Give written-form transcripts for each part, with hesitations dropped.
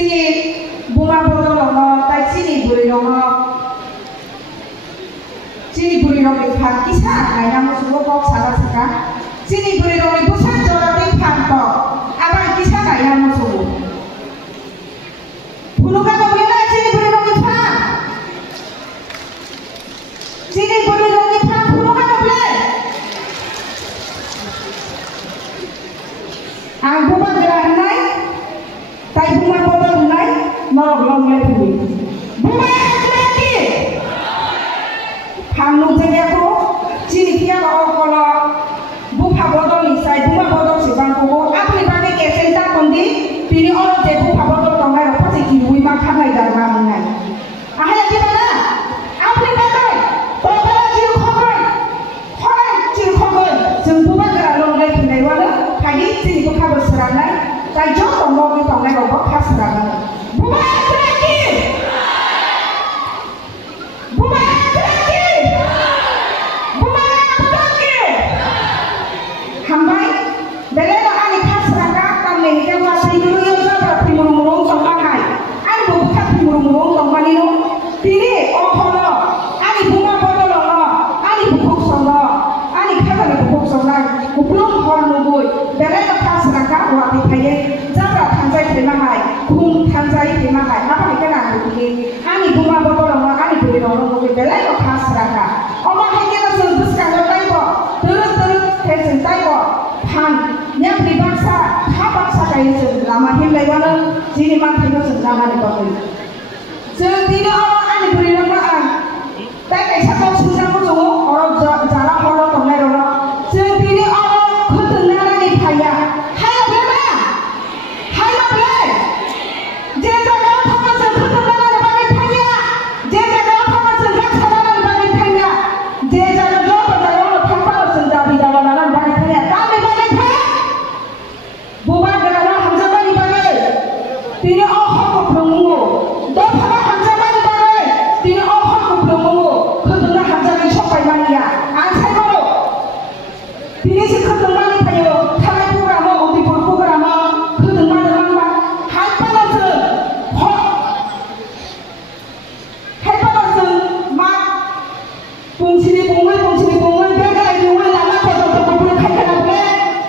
Sini bunga botol lono, tai sini buri lono. Sini buri lono pan kisah, kaya musuh kok salah seka. Sini buri lono pusat jorati pan to, apa kisah kaya musuh. Bulukan mobilnya sini buri lono pan. Sini buri lono pan bulukan mobilnya. Ang bunga gerak naik, tai bunga botol naik, mau long lagi. Bunga lagi. Kamu jadi aku, sini dia kalau buka botol ni, saya bunga botol sebang kubu, aku ni pakai kesentak kondi, pilih orang jadi buka botol tonggai, apa sih kiwi makan lagi dari mana? Akhirnya gimana? Aku ni pakai, botol cium kokoy, sembuhan gerak long lagi dari mana? Kali sini buka berserangan, saya jauh tonggai robot khas serangan. Bunga lagi. Sini mati no senama ni kau. Setidak orang ani beri nama an. Tak kisah kau senama tu orang jalan orang tolak orang. Setidak orang ketenangan ni kaya. Kaya berapa? Kaya berapa? Jika kau thama ketenangan bagi kaya. Jika kau thama ketenangan bagi kaya. Jika kau berjalan thama sendapi dalam bagi kaya. Kami bagi kaya. Bukan kerana hamzah bagi bagi. Tidak orang kau berungu, dah pernah hamzah bagi bagi. Tidak orang kau berungu, kebenar hamzah ni sokai mania. Ansai kau, tidak sih kebenar ni kayu. Kami program, undi program, kebenar mana? Hai pada tu, hai pada tu, mak, pungsini pungui, bega lagi pungui lama kau boleh kai kenapa?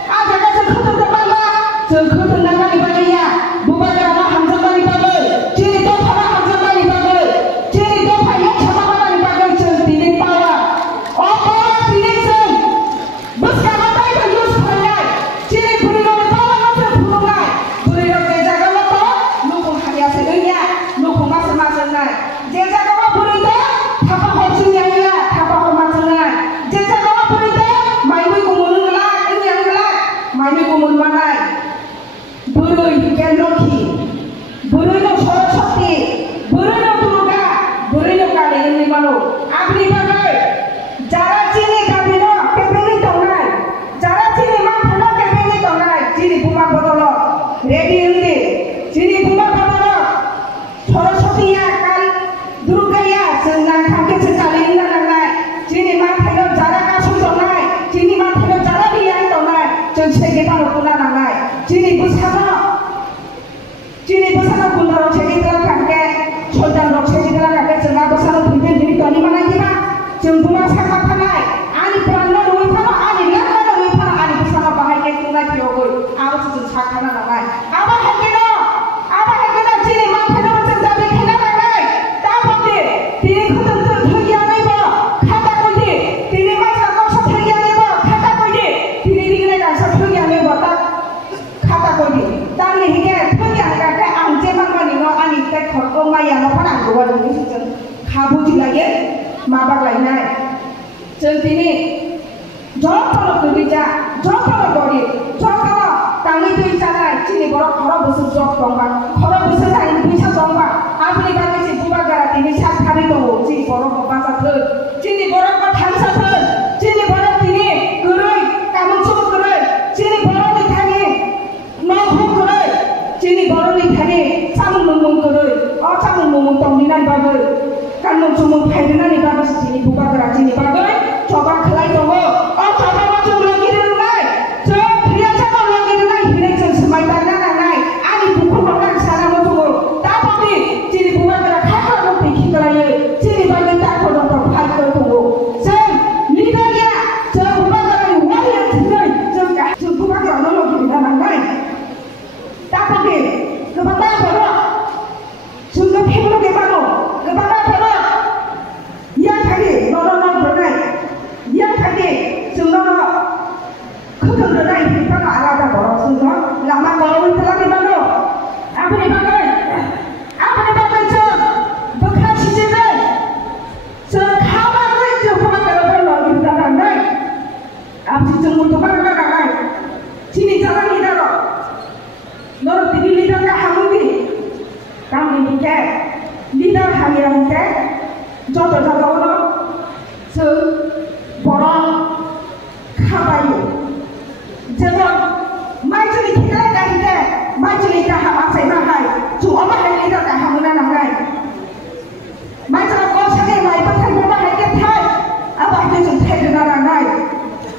Ada kasi kebenar mana? Kebenar ni bagi ya, bukan. Kan mau faedah ni bagus sini buka gerak sini bagus coba kelai tunggu coba macam lagi dulu naik coba dia coba lagi dulu naik ini semai tanah naik ani buku orang sana mau tunggu jalan leader nor tini leader ka hamudi kami hingke leader hamira hingke joto joto no se borong kabayu jangan mai jeli kita ka hingke mai jeli ka ham asai na hai chu oma hai leader ka hamuna na hai mai jeli ko sakai mai pathan ko hai ke thai apa ke chu thai na na hai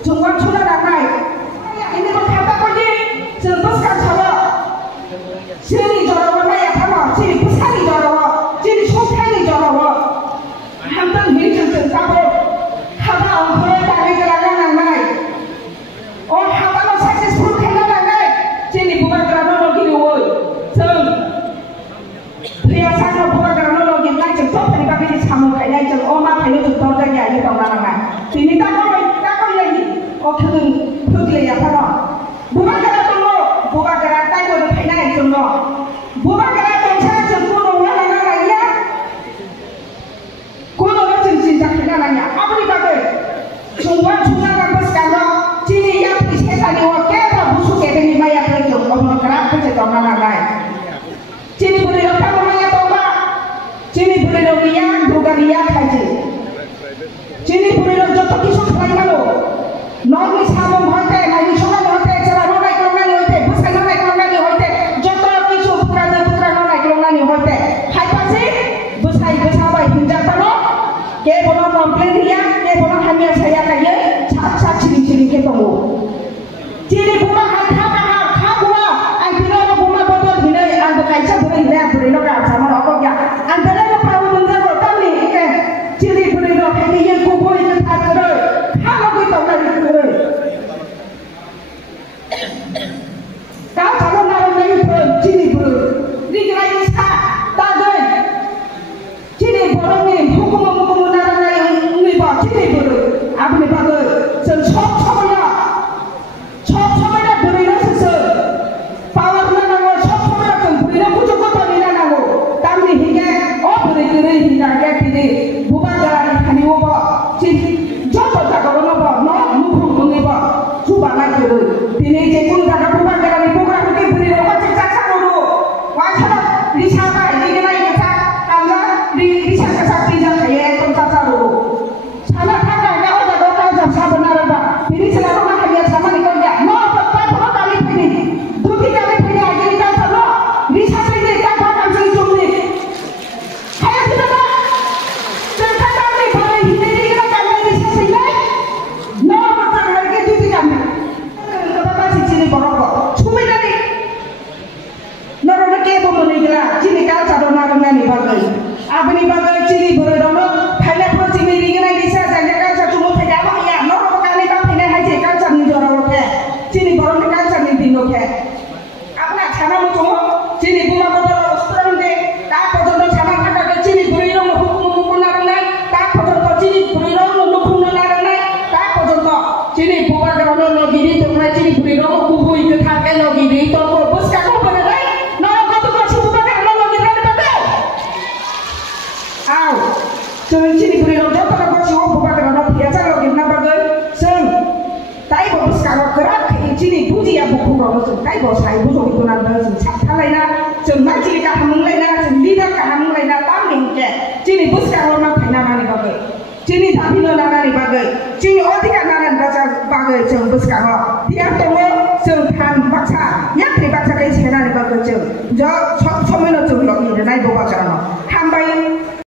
chu wan chu na na hai ini ko kata ko ni se bus ka chawa sini joro ma ya thama sini pusani joro sini shokhani joro hamdan hi chu chu ka ko haba on ko ta ni kala na nai o haba no successful khana na nai sini buka grano lo ki woi sung priya sang no buka grano lo ki nai chu top ni ka bi chamu kai nai chu o ma kai no chu to da ya ni tong na nai sini ta ko ya ni o thung phuk le ya thano buka grano lo buka grano tai ko kai nai chu no buka grano tong cha chu ko no wa na na ya ko no la chin chin ta kai na ya apni ba ke chungwa chunga ka bas ka no chini ya pi se ta ni wa ke ba busu ke ni ma ya ke chu ko no kra ke che tong na nai chini bule lo ka ma ya to ba chini bule lo ya buka ya khai chi chini bule lo joto kisu khai ma lo Nori sama hote, nari sama hote, cara nona iklongan hote, bukan nona iklongan hote, joto kisu bukan nona iklongan hote. Hai pasti, busai busaba hinjar tano, ke bono komplain dia, ke bono hamil saya kaya, cap ciri ke temu. Ciri buma hai kha buma, antara lo buma botol hina, antara kaisa buri lo ka sama rokok ya, antara lo perahu menjar rotan ni, ke ciri buri lo kaya yang kubur itu tak terus. Kau kalau nak naik pun cini pun, ni kena isa, tak ada. Cini pun ni hukum nak naik ni bah cini pun, apa ni bah tu, sencok ya beri nak sesuatu, power nak naik cok ya tu beri nak pujuk kau ni nak naik, tapi hingga oh beri hingga ke ini, bukan jalan kani buat cini, jodoh tak kau nak buat, no mukum mengi buat, cuba nak beri, ini jepun tak kau buat jalan itu. Abni bagai ciri berono, hanya pun ciri ringan aja saja kan satu mulut aja apa ya, nor kali tak pindah aja kan sami jorok ke, ciri berono kan sami dino ke. Apna chana muncul, ciri bunga berono sekarang deh, tak perlu chana kakak ke ciri berono hukum naranai, tak perlu ciri berono hukum naranai, tak perlu ciri bunga berono lagi di tempat ciri berono kubu itu tak lagi di tempat bos kakak berono. Jadi ciri beri roda pada bos yang bukan kerana biasa kalau kita bagai seng, tapi bos kalau gerak ciri puji ya buku bos, tapi bos saya bos itu nanti seng cakap lainnya, seng nak ciri kahamung lainnya, seng lidah kahamung lainnya, taming ke, ciri bos kalau nak kena nani bagai, ciri tapi nana nani bagai, ciri otika nana baca bagai seng bos kalau, dia tunggu seng pan baca, yang dibaca kayak ciri nani bagai seng, jauh 6 minit seng lagi, naik bawa cara